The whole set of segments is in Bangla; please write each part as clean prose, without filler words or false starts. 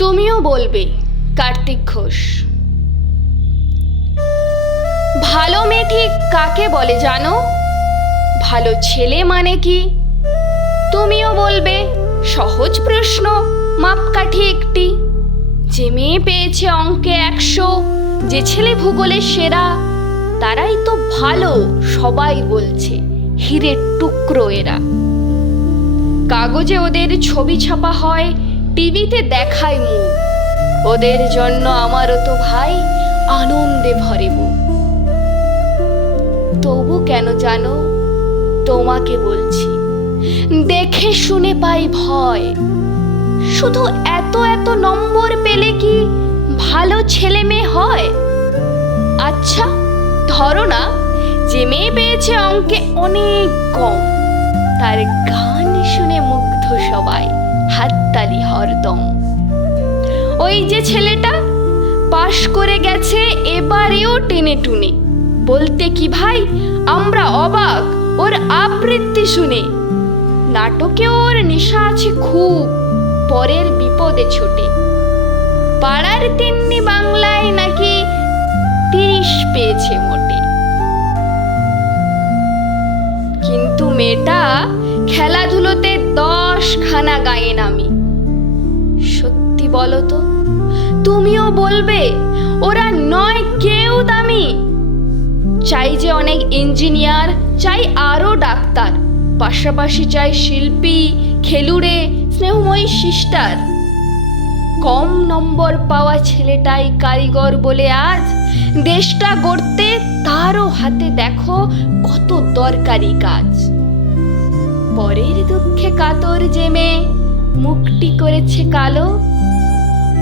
তুমিও বলবে। কার্তিক ঘোষ। ভালো মেয়ে ঠিক কাকে বলে জানো? ভালো ছেলে মানে কি? তুমিও বলবে সহজ প্রশ্ন, মাপকাঠি একটি। যে মেয়ে পেয়েছে অঙ্কে 100, যে ছেলে ভূগোলে সেরা, তারাই তো ভালো, সবাই বলছে। হীরের টুকরো এরা। কাগজে ওদের ছবি ছাপা হয়, টিভিতে দেখায় মুখ। ওদের জন্য আমারও তো ভাই আনন্দে ভরে বুক। তবু কেন জানো তোমাকে বলছি, দেখে শুনে পাই ভয়। শুধু এত এত নম্বর পেলে কি ভালো ছেলে মেয়ে হয়? আচ্ছা ধরো না, যে মেয়ে পেয়েছে অঙ্কে অনেক কম, তার গান শুনে মুগ্ধ সবাই, হাততালি হরদম। ওই যে ছেলেটা পাশ করে গেছে এবারেও টেনে টুনে, বলতে কি ভাই আমরা অবাক ওর আবৃত্তি শুনে। নাটকে ওর নেশা আছে খুব, পরের বিপদে ছোটে। পাড়ার তিন্নি বাংলায় নাকি 30 পেয়েছে মোটে। কিন্তু মেয়েটা খেলাধুলোতে 10 খানা গায়ে নামি। সত্যি বলো তো, তুমিও বলবে ওরা নয় কেউ দামি। চাই যে অনেক ইঞ্জিনিয়ার, চাই আরো ডাক্তার, পাশাপাশি চাই শিল্পী, খেলুড়ে, স্নেহময়ী সিস্টার। কম নম্বর পাওয়া ছেলেটাই কারিগর বলে আজ দেশটা গড়তে তারও হাতে দেখো কত দরকারি কাজ। পরের দুঃখে কাতর যে মেয়ে মুখটি করেছে কালো,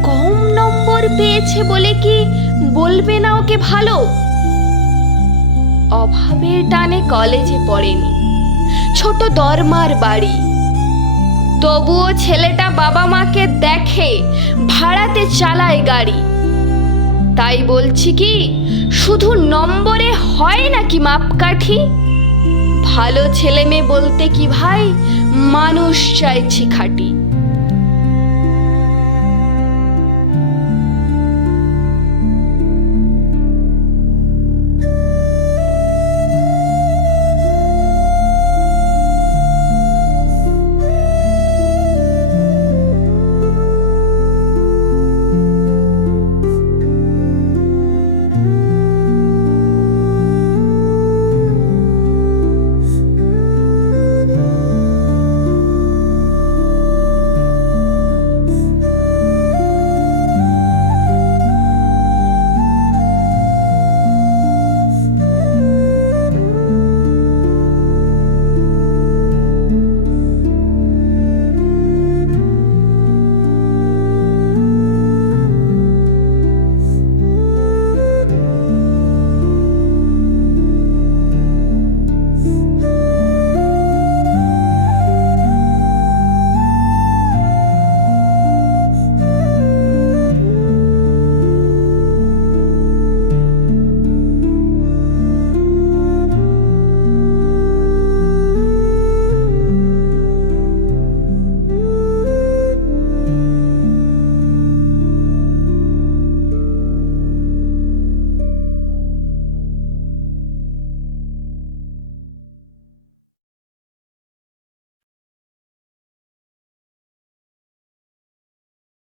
কম নম্বর পেয়েছে বলে কি বলবে না ওকে ভালো? অভাবের টানে কলেজে পড়েনি, ছোট দরমার বাড়ি, তবুও ছেলেটা বাবা মাকে দেখে, ভাড়াতে চালায় গাড়ি। তাই বলছি কি শুধু নম্বরে হয় নাকি মাপকাঠি? ভালো ছেলে মেয়ে বলতে কি ভাই মানুষ চাইছি খাঁটি।